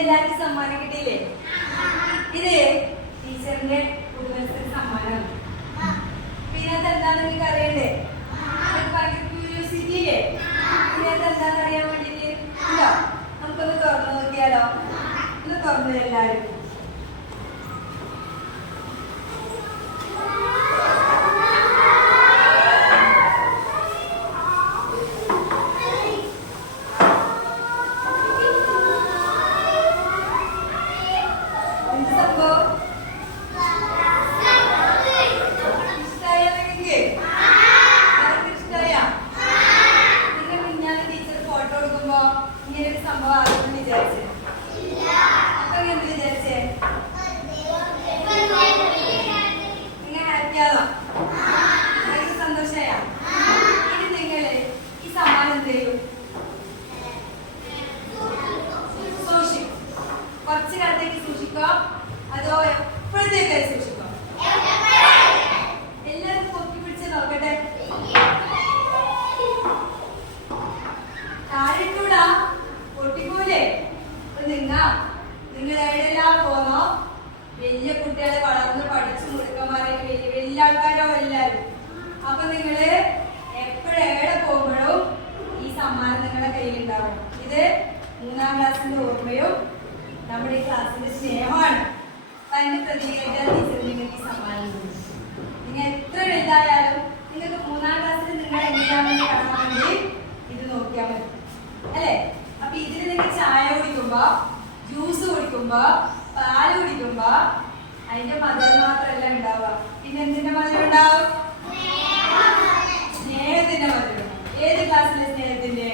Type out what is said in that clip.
എല്ലാവർക്കും സമ്മാനം കിട്ടിയില്ലേ? ഇത് ടീച്ചറിന്റെ പുതുവത്സര സമ്മാനം. പിന്നെ എന്താന്ന് നിങ്ങൾക്ക് അറിയണ്ടേ? ക്യൂരിയോസിറ്റി ഇല്ലേ? പിന്നെ എന്താന്ന് അറിയാൻ വേണ്ടിട്ട് ഉണ്ടോ? നമുക്കൊന്ന് തുറന്നു നോക്കിയാലോ? ഒന്ന് തുറന്നു എല്ലാവരും. കുറച്ച് കാലത്തേക്ക് സൂക്ഷിക്കോ അതോ എപ്പോഴത്തേക്കായി സൂക്ഷിക്കോ? എല്ലാവരും പൊക്കി പിടിച്ച് നോക്കട്ടെ. താഴെട്ടൂടാ പൊട്ടിപ്പോലെ. നിങ്ങൾ എവിടെയെല്ലാം പോന്നോ? വലിയ കുട്ടികളെ വളർന്ന് പഠിച്ചു മുറുക്കന്മാരായിട്ട് വലിയ വലിയ ആൾക്കാരോ എല്ലാരും. അപ്പൊ നിങ്ങള് എപ്പോഴെവിടെ പോകുമ്പോഴും ഈ സമ്മാനം നിങ്ങളുടെ കയ്യിലുണ്ടാവും. ഇത് 3ാം ക്ലാസ്സിന്റെ ഓർമ്മയും നമ്മുടെ ഈ ക്ലാസ്സിന്റെ സ്നേഹമാണ്. അപ്പൊ അതിന്റെ പ്രതീകമായിട്ട് ടീച്ചർ നിങ്ങൾക്ക് ഈ സമ്മാനം തരും. നിങ്ങൾ എത്ര വലുതായാലും നിങ്ങൾക്ക് 3ാം ക്ലാസ്സിൽ നിങ്ങൾ എങ്ങനെയാണെന്ന് കാണാൻ വേണ്ടി ഇത് നോക്കിയാൽ മതി അല്ലേ? അപ്പൊ ഇതിന് നിങ്ങൾ ചായ കുടിക്കുമ്പോ, ജ്യൂസ് കുടിക്കുമ്പോ, പാല് കുടിക്കുമ്പോ അതിന്റെ മധുരം മാത്രമല്ല ഉണ്ടാവുക. പിന്നെ എന്തിന്റെ മധുരം ഉണ്ടാവും? സ്നേഹത്തിന്റെ മധുരം. ഏത് ക്ലാസ്സിലെ സ്നേഹത്തിന്റെ?